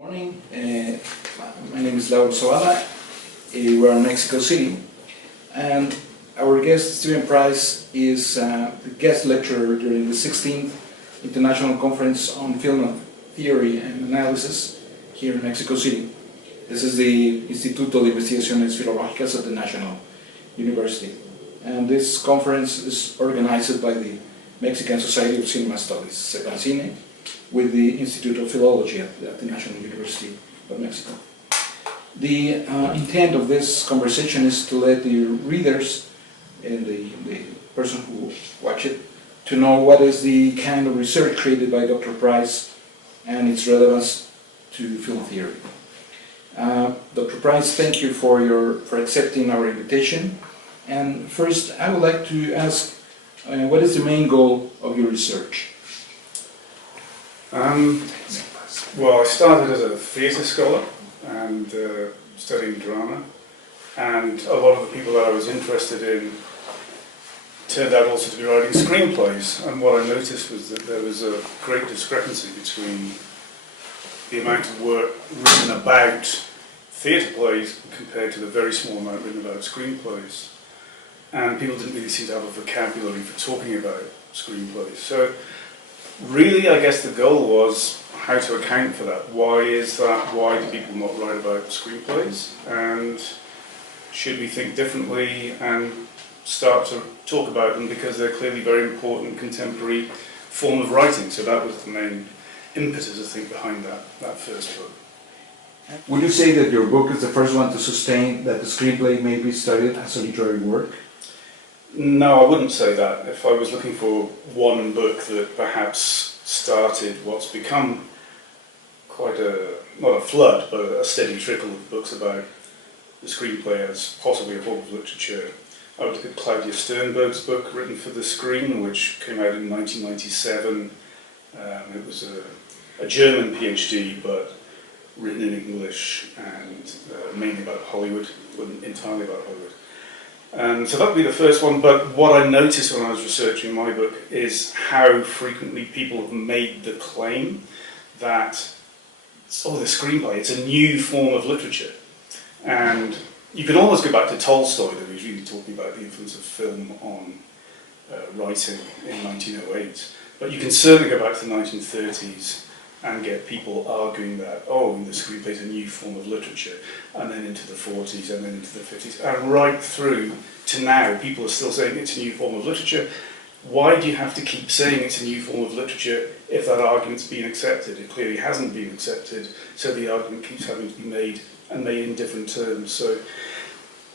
Morning, my name is Lauro Zavala. We're in Mexico City, and our guest, Steven Price, is the guest lecturer during the 16th International Conference on Film Theory and Analysis here in Mexico City. This is the Instituto de Investigaciones Filológicas of the National University, and this conference is organized by the Mexican Society of Cinema Studies, Cine, with the Institute of Philology at the National University of Mexico. The intent of this conversation is to let the readers and the person who watch it to know what is the kind of research created by Dr. Price and its relevance to film theory. Dr. Price, thank you for accepting our invitation. And first, I would like to ask, what is the main goal of your research? Well, I started as a theatre scholar and studying drama, and a lot of the people that I was interested in turned out also to be writing screenplays, and what I noticed was that there was a great discrepancy between the amount of work written about theatre plays compared to the very small amount written about screenplays, and people didn't really seem to have a vocabulary for talking about screenplays. So really, I guess the goal was how to account for that. Why is that? Why do people not write about screenplays? And should we think differently and start to talk about them, because they're clearly very important contemporary form of writing. So that was the main impetus, I think, behind that first book. Would you say that your book is the first one to sustain that the screenplay may be studied as a literary work? No, I wouldn't say that. If I was looking for one book that perhaps started what's become quite not a flood, but a steady trickle of books about the screenplay as possibly a form of literature, I would look at Claudia Sternberg's book, Written for the Screen, which came out in 1997. It was a German PhD, but written in English and mainly about Hollywood, wasn't entirely about Hollywood. So that would be the first one, but what I noticed when I was researching my book is how frequently people have made the claim that, the screenplay, it's a new form of literature. And you can almost go back to Tolstoy, that was really talking about the influence of film on writing in 1908. But you can certainly go back to the 1930s and get people arguing that, the screenplay is a new form of literature, and then into the 40s, and then into the 50s, and right through to now, people are still saying it's a new form of literature. Why do you have to keep saying it's a new form of literature if that argument's been accepted? It clearly hasn't been accepted, so the argument keeps having to be made, and made in different terms.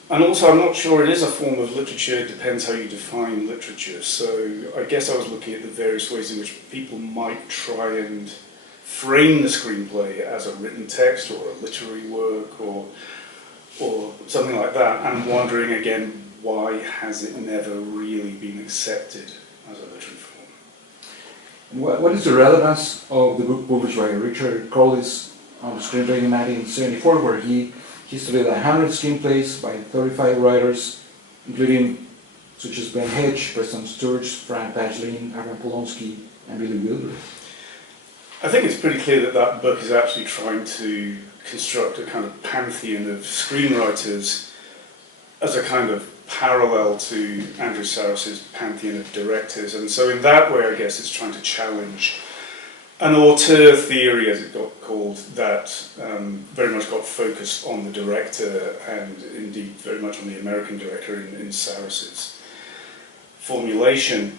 And also, I'm not sure it is a form of literature, it depends how you define literature. So I guess I was looking at the various ways in which people might try and frame the screenplay as a written text or a literary work or something like that, and wondering again, why has it never really been accepted as a literary form? What is the relevance of the book published by Richard Corliss on the screenplay in 1974, where he studied 100 screenplays by 35 writers, including such as Ben Hedge, Preston Sturges, Frank Paglen, Aaron Polonsky, and Billy Wilder? I think it's pretty clear that that book is actually trying to construct a kind of pantheon of screenwriters as a kind of parallel to Andrew Sarris's pantheon of directors. And so in that way, I guess it's trying to challenge an auteur theory, as it got called, that very much got focused on the director and indeed very much on the American director in Sarris's formulation.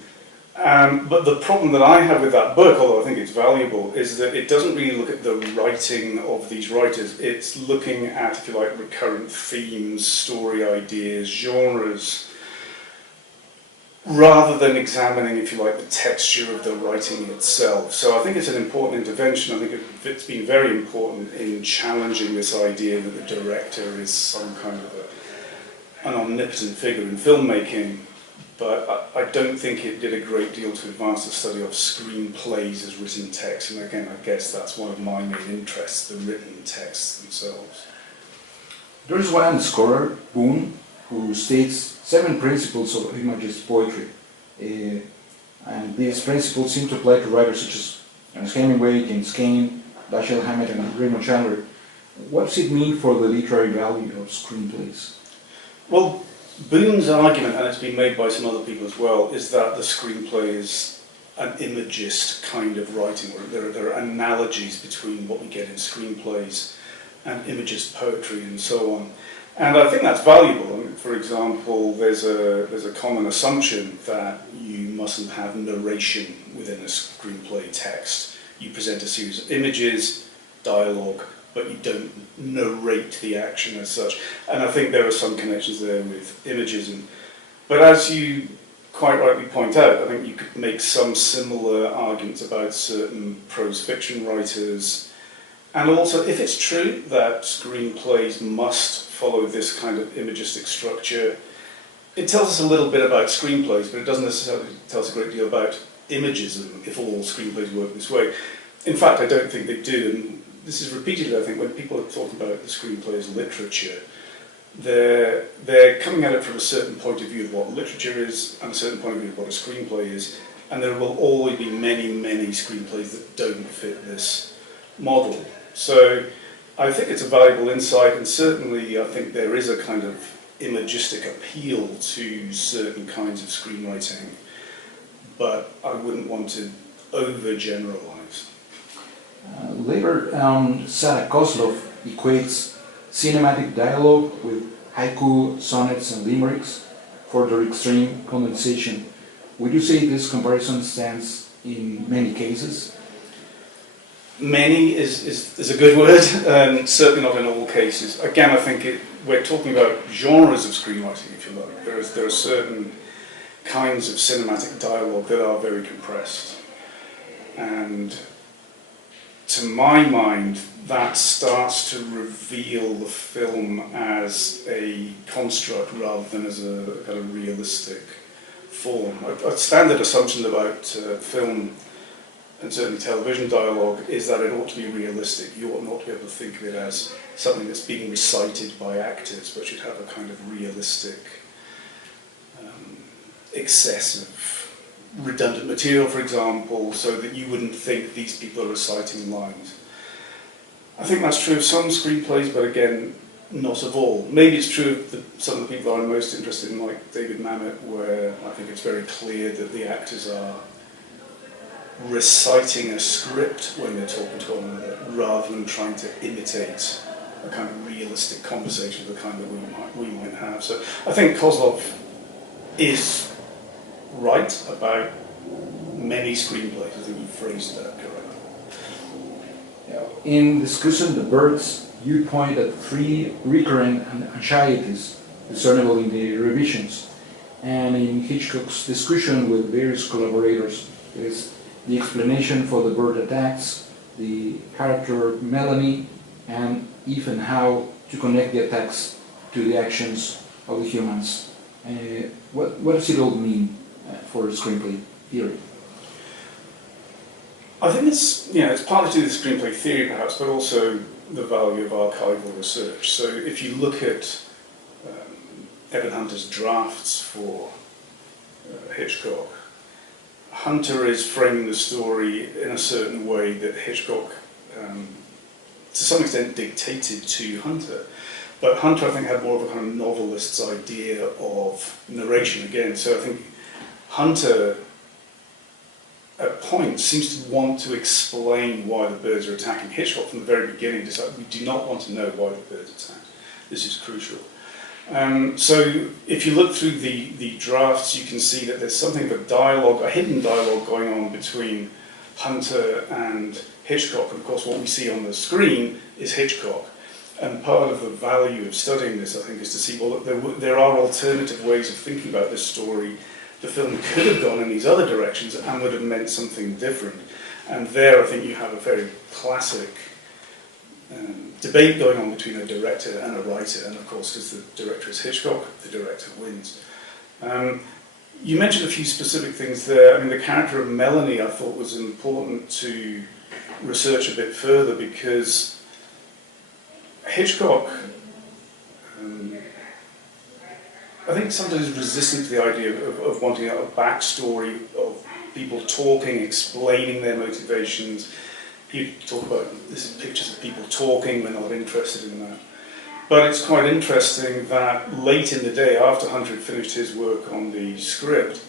But the problem that I have with that book, although I think it's valuable, is that it doesn't really look at the writing of these writers. It's looking at, if you like, recurrent themes, story ideas, genres, rather than examining, if you like, the texture of the writing itself. So I think it's an important intervention. I think it's been very important in challenging this idea that the director is some kind of an omnipotent figure in filmmaking. But I don't think it did a great deal to advance the study of screenplays as written text. And again, I guess that's one of my main interests, the written texts themselves. There is one scholar, Boone, who states 7 principles of imagist poetry. And these principles seem to apply to writers such as Ernest Hemingway, James Cain, Dashiell Hammett and Raymond Chandler. What does it mean for the literary value of screenplays? Well, Boone's argument, and it's been made by some other people as well, is that the screenplay is an imagist kind of writing, where there are analogies between what we get in screenplays and imagist poetry and so on. And I think that's valuable. I mean, for example, there's a common assumption that you mustn't have narration within a screenplay text. You present a series of images, dialogue, but you don't narrate the action as such. And I think there are some connections there with imagism. But as you quite rightly point out, I think you could make some similar arguments about certain prose fiction writers. And also, if it's true that screenplays must follow this kind of imagistic structure, it tells us a little bit about screenplays, but it doesn't necessarily tell us a great deal about imagism if all screenplays work this way. In fact, I don't think they do. And this is repeatedly, I think, when people are talking about the screenplay as literature, they're coming at it from a certain point of view of what literature is and a certain point of view of what a screenplay is. And there will always be many, many screenplays that don't fit this model. So I think it's a valuable insight, and certainly I think there is a kind of imagistic appeal to certain kinds of screenwriting, but I wouldn't want to overgeneralize. Later, Sarah Kozlov equates cinematic dialogue with haiku, sonnets, and limericks for their extreme condensation. Would you say this comparison stands in many cases? Many is a good word, and certainly not in all cases. Again, I think we're talking about genres of screenwriting, if you like. There are certain kinds of cinematic dialogue that are very compressed. And to my mind, that starts to reveal the film as a construct rather than as a kind of realistic form. A standard assumption about film and certainly television dialogue is that it ought to be realistic. You ought not to be able to think of it as something that's being recited by actors, but should have a kind of realistic, excessive, redundant material, for example, so that you wouldn't think these people are reciting lines. I think that's true of some screenplays, but again, not of all. Maybe it's true of some of the people I'm most interested in, like David Mamet, where I think it's very clear that the actors are reciting a script when they're talking to one another, rather than trying to imitate a kind of realistic conversation of the kind that we might have. So I think Kozlov is right about many screenplays. I think you phrased that correctly. In discussing the birds, you point at three recurrent anxieties discernible in the revisions, and in Hitchcock's discussion with various collaborators is the explanation for the bird attacks, the character Melanie, and if and how to connect the attacks to the actions of the humans. What does it all mean for screenplay theory? I think it's partly to do with screenplay theory perhaps, but also the value of archival research. So if you look at Evan Hunter's drafts for Hitchcock, Hunter is framing the story in a certain way that Hitchcock, to some extent, dictated to Hunter. But Hunter, I think, had more of a kind of novelist's idea of narration again. So I think Hunter, at points, seems to want to explain why the birds are attacking. Hitchcock, from the very beginning, decided we do not want to know why the birds attack. This is crucial. So if you look through the drafts, you can see that there's something of a dialogue, a hidden dialogue going on between Hunter and Hitchcock. And of course, what we see on the screen is Hitchcock. And part of the value of studying this, I think, is to see, well, there are alternative ways of thinking about this story. The film could have gone in these other directions and would have meant something different. And there, I think, you have a very classic debate going on between a director and a writer, and of course, because the director is Hitchcock, the director wins. You mentioned a few specific things there. I mean, the character of Melanie I thought was important to research a bit further, because Hitchcock, I think, sometimes is resistant to the idea of wanting a backstory of people talking, explaining their motivations. you talk about this is pictures of people talking, we're not interested in that. But it's quite interesting that late in the day, after Hunter had finished his work on the script,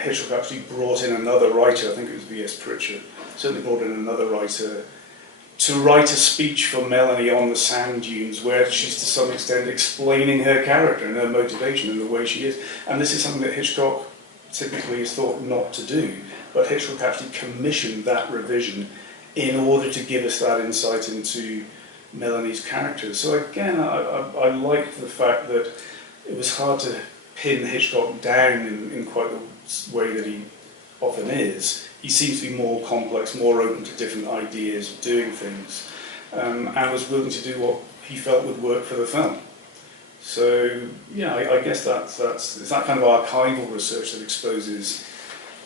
Hitchcock actually brought in another writer, I think it was V.S. Pritchard, certainly brought in another writer to write a speech for Melanie on the sand dunes where she's to some extent explaining her character and her motivation and the way she is. And this is something that Hitchcock typically is thought not to do, but Hitchcock actually commissioned that revision in order to give us that insight into Melanie's character. So again, I liked the fact that it was hard to pin Hitchcock down in quite the way that he often is. He seems to be more complex, more open to different ideas of doing things, and was willing to do what he felt would work for the film. So yeah, I guess it's that kind of archival research that exposes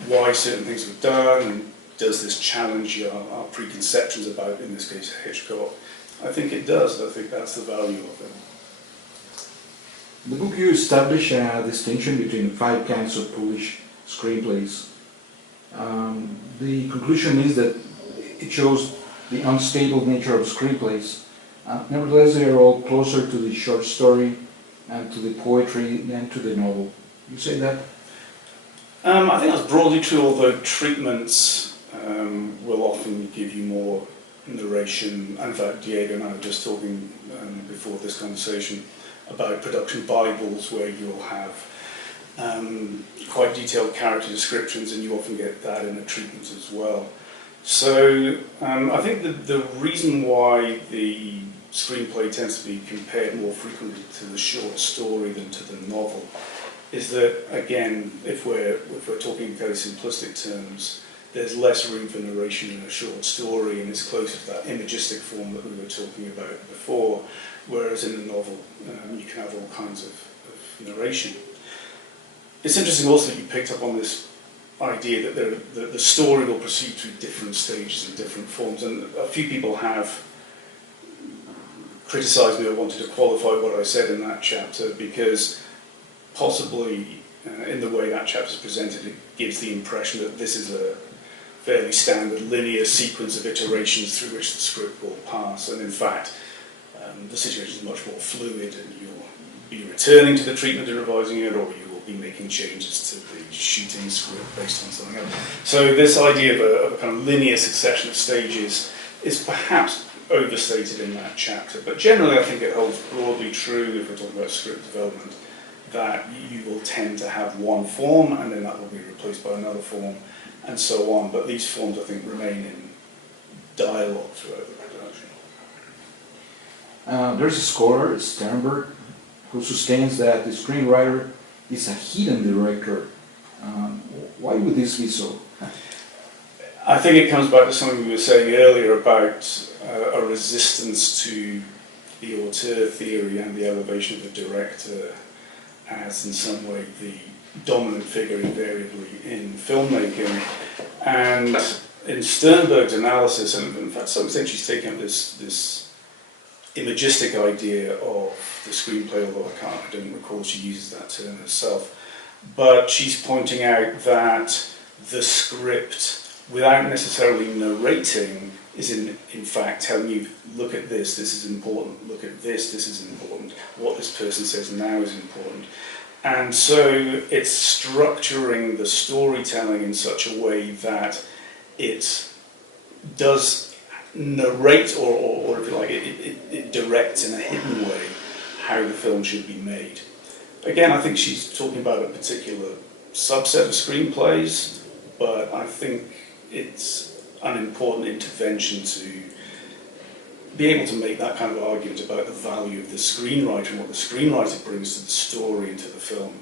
why certain things were done, and does this challenge our preconceptions about, in this case, Hitchcock. I think it does. I think that's the value of it. In the book you establish a distinction between 5 kinds of Polish screenplays. The conclusion is that it shows the unstable nature of screenplays. Nevertheless, they are all closer to the short story and to the poetry than to the novel. You say that? I think that's broadly true, although treatments will often give you more narration. In fact, Diego and I were just talking before this conversation about production bibles, where you'll have quite detailed character descriptions, and you often get that in a treatment as well. So I think the reason why the screenplay tends to be compared more frequently to the short story than to the novel is that, again, if we're talking in very simplistic terms, there's less room for narration in a short story, and it's closer to that imagistic form that we were talking about before, whereas in a novel you can have all kinds of narration. It's interesting also that you picked up on this idea that the story will proceed through different stages and different forms, and a few people have criticised me or wanted to qualify what I said in that chapter, because possibly in the way that chapter is presented, it gives the impression that this is a fairly standard linear sequence of iterations through which the script will pass, and in fact the situation is much more fluid, and you'll be returning to the treatment and revising it, or you will be making changes to the shooting script based on something else. So this idea of a kind of linear succession of stages is perhaps overstated in that chapter, but generally I think it holds broadly true if we're talking about script development, that you will tend to have one form and then that will be replaced by another form and so on, but these forms I think remain in dialogue throughout the production. There's a scholar, Sternberg, who sustains that the screenwriter is a hidden director. Why would this be so? I think it comes back to something we were saying earlier about a resistance to the auteur theory and the elevation of the director as in some way the dominant figure invariably in filmmaking. And in Sternberg's analysis, and in fact to some extent she's taken up this imagistic idea of the screenplay, although I don't recall she uses that term herself, but she's pointing out that the script, without necessarily narrating, is in fact telling you, look at this is important, look at this is important, what this person says now is important. And so it's structuring the storytelling in such a way that it does narrate, or if you like, it directs in a hidden way how the film should be made. Again, I think she's talking about a particular subset of screenplays, but I think it's an important intervention to be able to make that kind of argument about the value of the screenwriter and what the screenwriter brings to the story and to the film,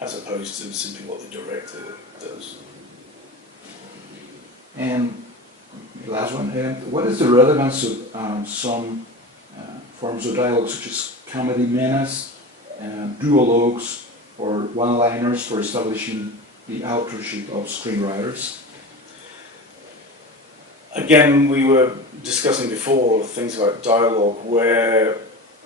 as opposed to simply what the director does. And the last one, what is the relevance of some forms of dialogue such as comedy menace, duologues, or one-liners for establishing the authorship of screenwriters? Again, we were discussing before things about dialogue where,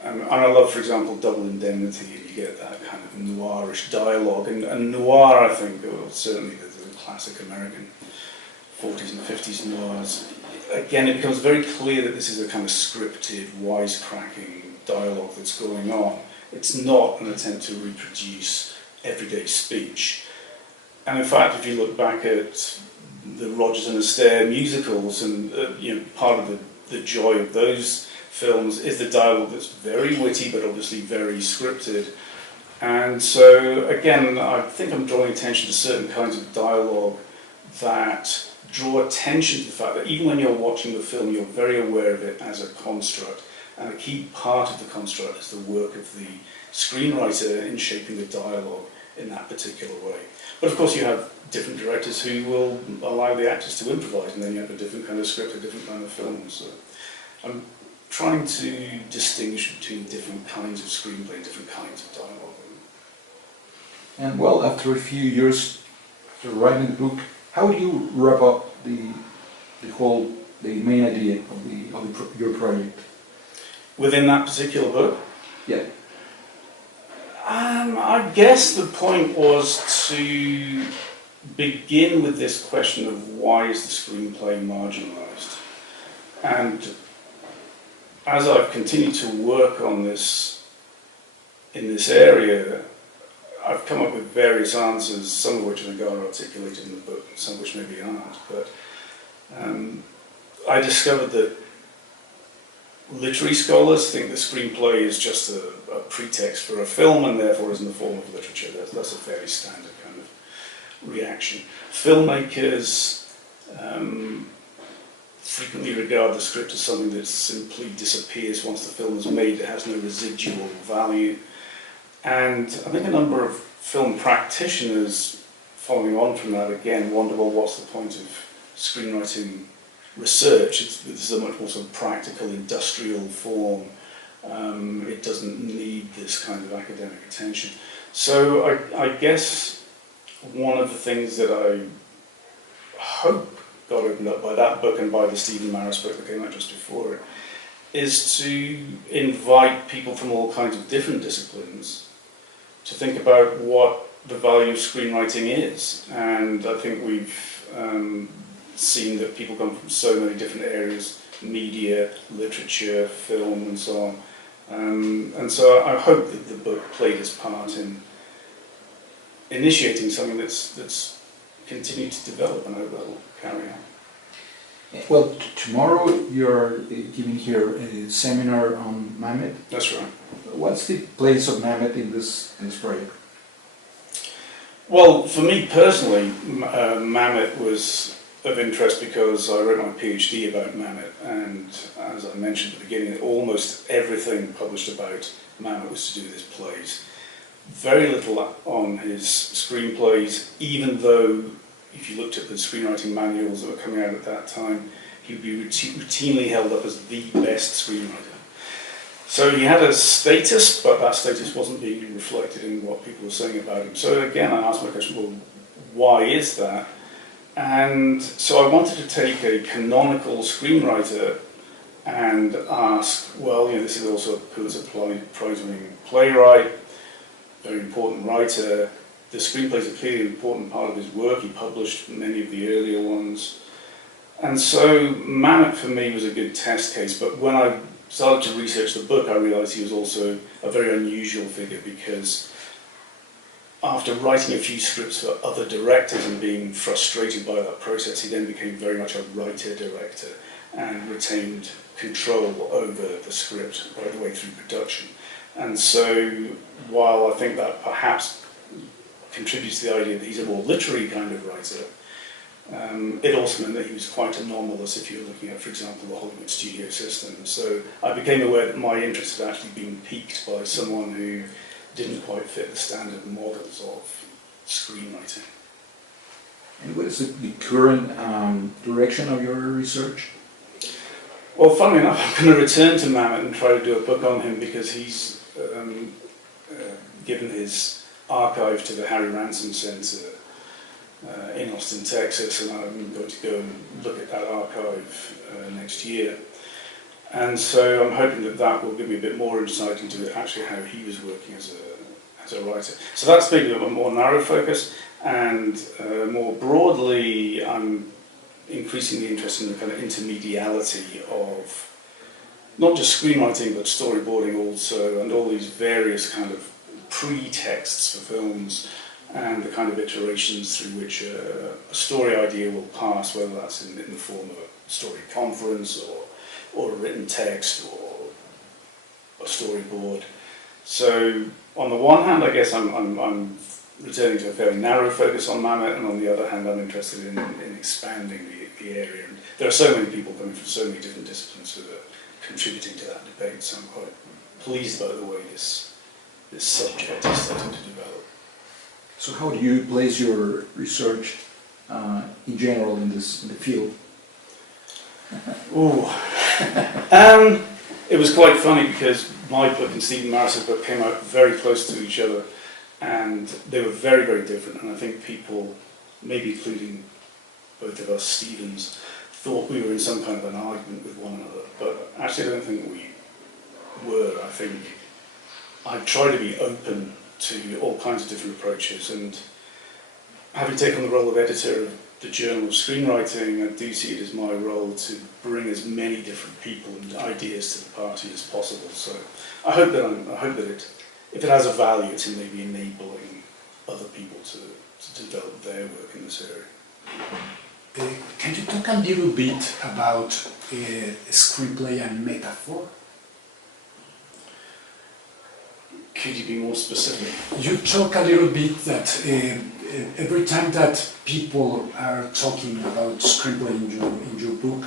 and I love, for example, Double Indemnity, and you get that kind of noirish dialogue. And noir, I think, or certainly the classic American 40s and 50s noirs, again, it becomes very clear that this is a kind of scripted, wisecracking dialogue that's going on. It's not an attempt to reproduce everyday speech. And in fact, if you look back at the Rodgers and Astaire musicals, and part of the joy of those films is the dialogue that's very witty, but obviously very scripted. And so, again, I think I'm drawing attention to certain kinds of dialogue that draw attention to the fact that even when you're watching the film, you're very aware of it as a construct. And a key part of the construct is the work of the screenwriter in shaping the dialogue in that particular way. But of course you have different directors who will allow the actors to improvise, and then you have a different kind of script, a different kind of film. So I'm trying to distinguish between different kinds of screenplay, different kinds of dialogue. And well, after a few years after writing the book, how do you wrap up the main idea of your project? Within that particular book? Yeah. I guess the point was to begin with this question of why is the screenplay marginalised? And as I've continued to work on this in this area, I've come up with various answers, some of which I think are articulated in the book, some of which maybe aren't. But I discovered that literary scholars think the screenplay is just a pretext for a film and therefore is in the form of literature. That's a fairly standard kind of reaction. Filmmakers frequently regard the script as something that simply disappears once the film is made. It has no residual value. And I think a number of film practitioners, following on from that again, wonder, well, what's the point of screenwriting research? This is a much more sort of practical, industrial form. It doesn't need this kind of academic attention. So I guess one of the things that I hope got opened up by that book and by the Stephen Maris book that came out just before it, is to invite people from all kinds of different disciplines to think about what the value of screenwriting is. And I think we've seen that people come from so many different areas, media, literature, film, and so on. And so I hope that the book played its part in initiating something that's continued to develop, and I hope that will carry on. Well, tomorrow you're giving here a seminar on Mamet. That's right. What's the place of Mamet in this project? Well, for me personally, Mamet was of interest because I wrote my PhD about Mamet, and as I mentioned at the beginning, almost everything published about Mamet was to do with his plays. Very little on his screenplays, even though if you looked at the screenwriting manuals that were coming out at that time, he would be routinely held up as the best screenwriter. So he had a status, but that status wasn't being reflected in what people were saying about him. So again, I asked my question, well, why is that? And so I wanted to take a canonical screenwriter and ask, well, this is also a Pulitzer Prize-winning playwright, very important writer. The screenplays are clearly an important part of his work. He published many of the earlier ones. And so Mamet for me was a good test case, but when I started to research the book, I realised he was also a very unusual figure, because after writing a few scripts for other directors and being frustrated by that process, he then became very much a writer-director and retained control over the script right the way through production. And so while I think that perhaps contributes to the idea that he's a more literary kind of writer, it also meant that he was quite anomalous if you're looking at, for example, the Hollywood studio system. So I became aware that my interest had actually been piqued by someone who didn't quite fit the standard models of screenwriting. And what is the current direction of your research? Well, funnily enough, I'm going to return to Mamet and try to do a book on him, because he's given his archive to the Harry Ransom Center in Austin, Texas, and I'm going to go and look at that archive next year. And so I'm hoping that that will give me a bit more insight into actually how he was working as a writer. So that's maybe a more narrow focus, and more broadly I'm increasingly interested in the kind of intermediality of not just screenwriting but storyboarding also, and all these various kind of pretexts for films and the kind of iterations through which a story idea will pass, whether that's in the form of a story conference or a written text or a storyboard. So on the one hand, I guess I'm returning to a very narrow focus on Mamet, and on the other hand, I'm interested in expanding the area. And there are so many people coming from so many different disciplines who are contributing to that debate, so I'm quite pleased by the way this subject is starting to develop. So how do you place your research in general in the field? Ooh. It was quite funny because my book and Stephen Maris's book came out very close to each other, and they were very, very different. And I think people, maybe including both of us Stephens, thought we were in some kind of an argument with one another. But actually I don't think we were. I think I try to be open to all kinds of different approaches, and having taken the role of editor of the Journal of Screenwriting, I do see it as my role to bring as many different people and ideas to the party as possible. So I hope that if it has a value, it's in maybe enabling other people to develop their work in this area. Can you talk a little bit about screenplay and metaphor? Could you be more specific? You talk a little bit that every time that people are talking about screenplay in your book,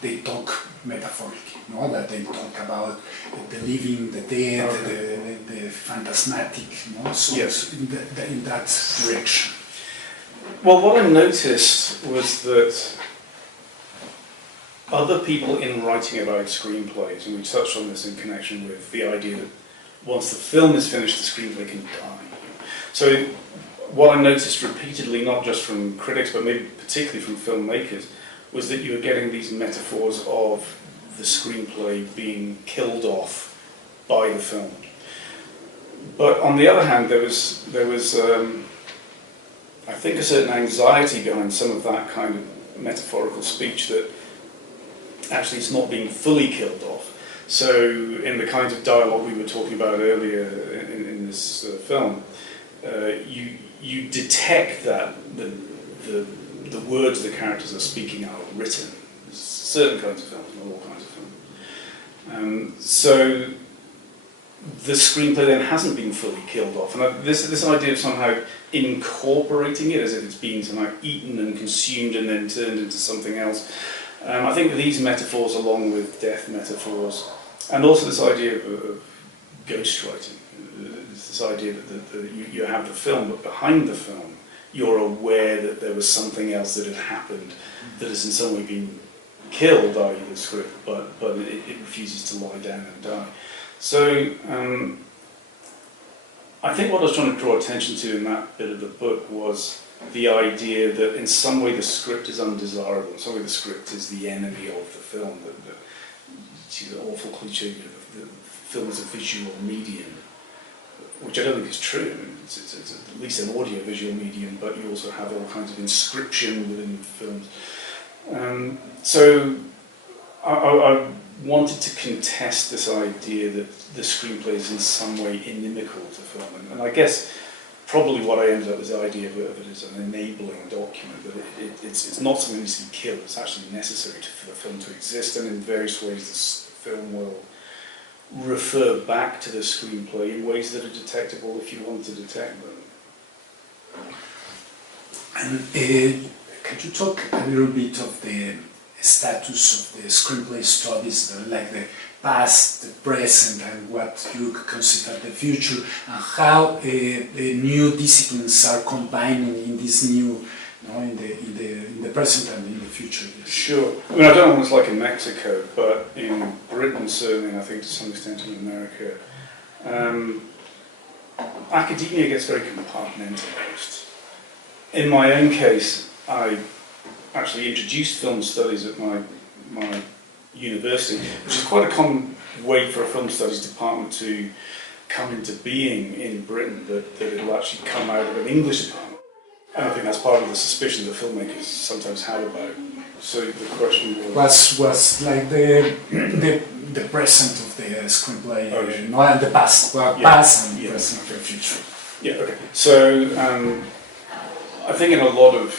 they talk metaphorically, that they talk about the living, the dead, okay, the phantasmatic, so yes, in that direction. Well, what I noticed was that other people in writing about screenplays, and we touched on this in connection with the idea that once the film is finished, the screenplay can die. So what I noticed repeatedly, not just from critics, but maybe particularly from filmmakers, was that you were getting these metaphors of the screenplay being killed off by the film. But on the other hand, there was I think a certain anxiety behind some of that kind of metaphorical speech, that actually it's not being fully killed off. So in the kinds of dialogue we were talking about earlier in this film, you detect that the words the characters are speaking are written. There's certain kinds of films, not all kinds of films. So the screenplay then hasn't been fully killed off, and this idea of somehow incorporating it as if it's being somehow eaten and consumed and then turned into something else. I think these metaphors, along with death metaphors, and also this idea of ghostwriting, this idea that you have the film, but behind the film you're aware that there was something else that had happened that has in some way been killed, i.e. the script, but it refuses to lie down and die. So I think what I was trying to draw attention to in that bit of the book was the idea that in some way the script is undesirable, in some way the script is the enemy of the film. See the awful cliche that the film is a visual medium, which I don't think is true. I mean, it's at least an audio-visual medium, but you also have all kinds of inscription within films. So I wanted to contest this idea that the screenplay is in some way inimical to film, and I guess probably what I ended up with the idea of it as an enabling document, that it's not something that needs to be killed, it's actually necessary for the film to exist, and in various ways this film will refer back to the screenplay in ways that are detectable if you want to detect them. And can you talk a little bit of the status of the screenplay studies, like the past, the present, and what you consider the future, and how the new disciplines are combining in this new, in the present and in the future? Yes. Sure. I mean, I don't know what it's like in Mexico, but in Britain certainly, and I think to some extent in America, academia gets very compartmentalized. In my own case, I actually introduced film studies at my university, which is quite a common way for a film studies department to come into being in Britain, that it'll actually come out of an English department. And I think that's part of the suspicion that filmmakers sometimes have about it. So the question was like the present of the screenplay, Okay. and the past, well, Yeah. past and Yeah. present of the future. Yeah, okay. So I think in a lot of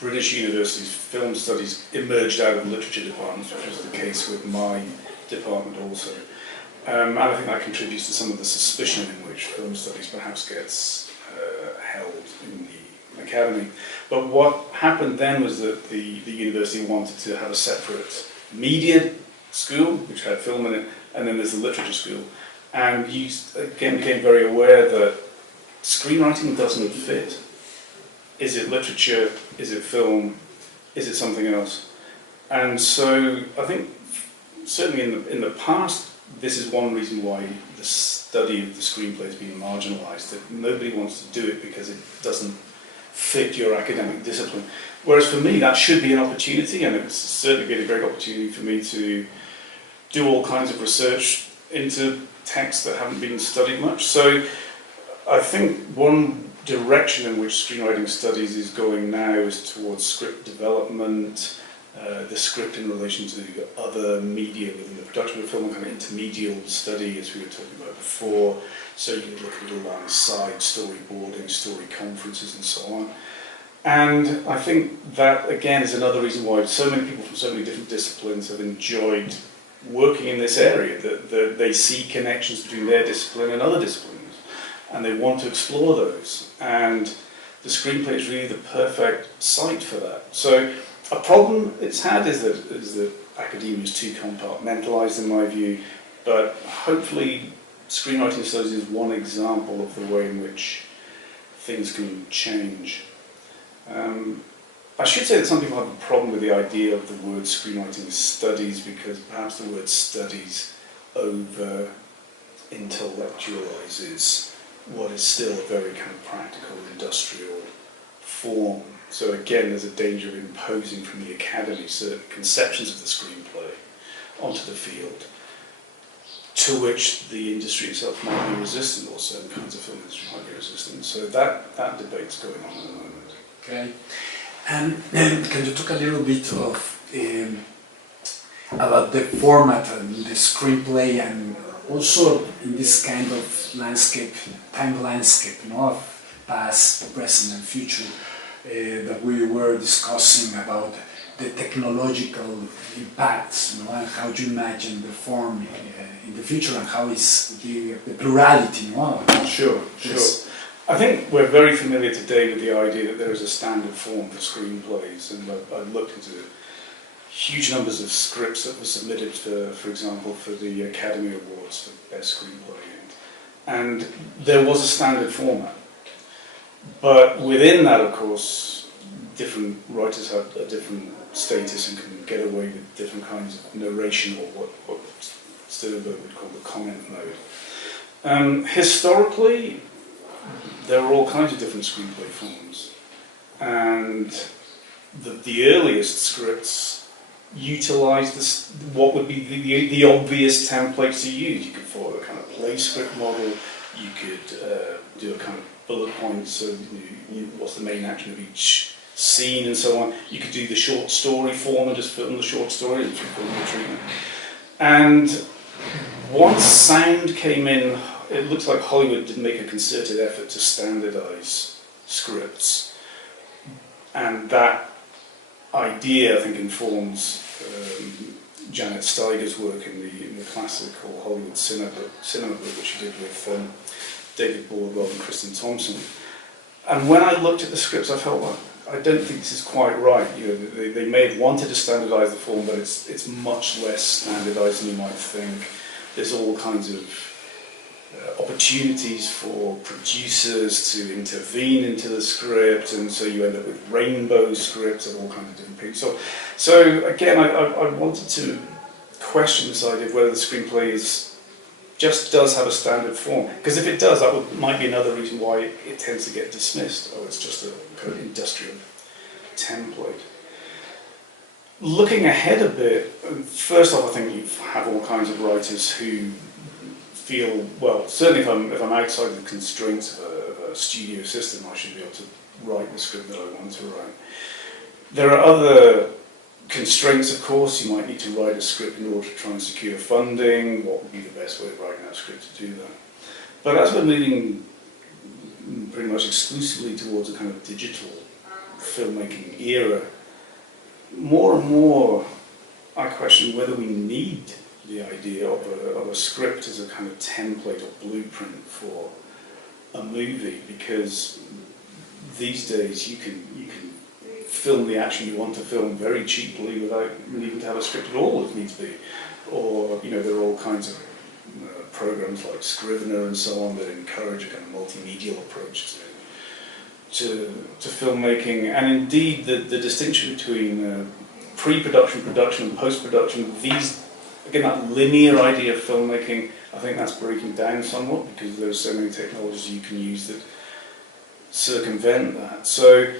British universities, film studies emerged out of literature departments, which was the case with my department also. And I think that contributes to some of the suspicion in which film studies perhaps gets held in the academy. But what happened then was that the university wanted to have a separate media school, which had film in it, and then there's the literature school. And you again became very aware that screenwriting doesn't fit. Is it literature? Is it film? Is it something else? And so I think certainly in the past, this is one reason why the study of the screenplay has been marginalised, that nobody wants to do it because it doesn't fit your academic discipline. Whereas for me, that should be an opportunity, and it's certainly been a great opportunity for me to do all kinds of research into texts that haven't been studied much. So I think one direction in which screenwriting studies is going now is towards script development, the script in relation to other media within the production of a film, kind of intermedial study, as we were talking about before. So you can look at it alongside storyboarding, story conferences, and so on. And I think that, again, is another reason why so many people from so many different disciplines have enjoyed working in this area, that they see connections between their discipline and other disciplines, and they want to explore those. And the screenplay is really the perfect site for that. So a problem it's had is that academia is too compartmentalised, in my view, but hopefully screenwriting studies is one example of the way in which things can change. I should say that some people have a problem with the idea of the word screenwriting studies, because perhaps the word studies over intellectualizes what is still a very kind of practical industrial form. So again, there's a danger of imposing from the academy certain conceptions of the screenplay onto the field, to which the industry itself might be resistant, or certain kinds of film industry might be resistant. So that debate's going on at the moment. Okay. And can you talk a little bit of about the format and the screenplay, and also in this kind of landscape, time landscape, of past, present, and future that we were discussing about the technological impacts, and how you imagine the form in the future, and how is the plurality, Sure. I think we're very familiar today with the idea that there is a standard form for screenplays, and I've looked into huge numbers of scripts that were submitted, for example, for the Academy Awards for Best Screenplay, and there was a standard format. But within that, of course, different writers have a different status and can get away with different kinds of narration, or what Sternberg would call the comment mode. Historically, there were all kinds of different screenplay forms, and the earliest scripts utilised what would be the obvious templates to use. You could follow a kind of play script model, you could do a kind of bullet points, so what's the main action of each scene and so on. You could do the short story form and just film the short story, which we call the treatment. And once sound came in, it looks like Hollywood did make a concerted effort to standardise scripts, and that idea, I think, informs Janet Steiger's work in the classical Hollywood cinema book, which she did with David Bordwell and Kristen Thompson. And when I looked at the scripts, I felt, well, I don't think this is quite right. They may have wanted to standardise the form, but it's much less standardised than you might think. There's all kinds of opportunities for producers to intervene into the script, and so you end up with rainbow scripts of all kinds of different people. So again, I wanted to question this idea of whether the screenplay just does have a standard form, because if it does, that might be another reason why it tends to get dismissed. Oh, it's just a kind of industrial template. Looking ahead a bit, first off, I think you have all kinds of writers who feel, well, certainly if I'm outside the constraints of a studio system, I should be able to write the script that I want to write. There are other constraints, of course. You might need to write a script in order to try and secure funding. What would be the best way of writing that script to do that? But as we're moving pretty much exclusively towards a kind of digital filmmaking era, more and more I question whether we need the idea of a script as a kind of template or blueprint for a movie, because these days you can film the action you want to film very cheaply without needing to have a script at all if needs be. Or, you know, there are all kinds of programs like Scrivener and so on that encourage a kind of multimedial approach to filmmaking. And indeed, the distinction between pre-production, production and post-production, again, that linear idea of filmmaking, I think that's breaking down somewhat because there's so many technologies you can use that circumvent that. So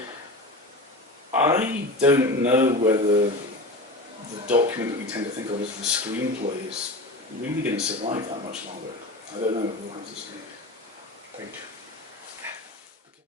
I don't know whether the document that we tend to think of as the screenplay is really going to survive that much longer. I don't know. We'll have to see.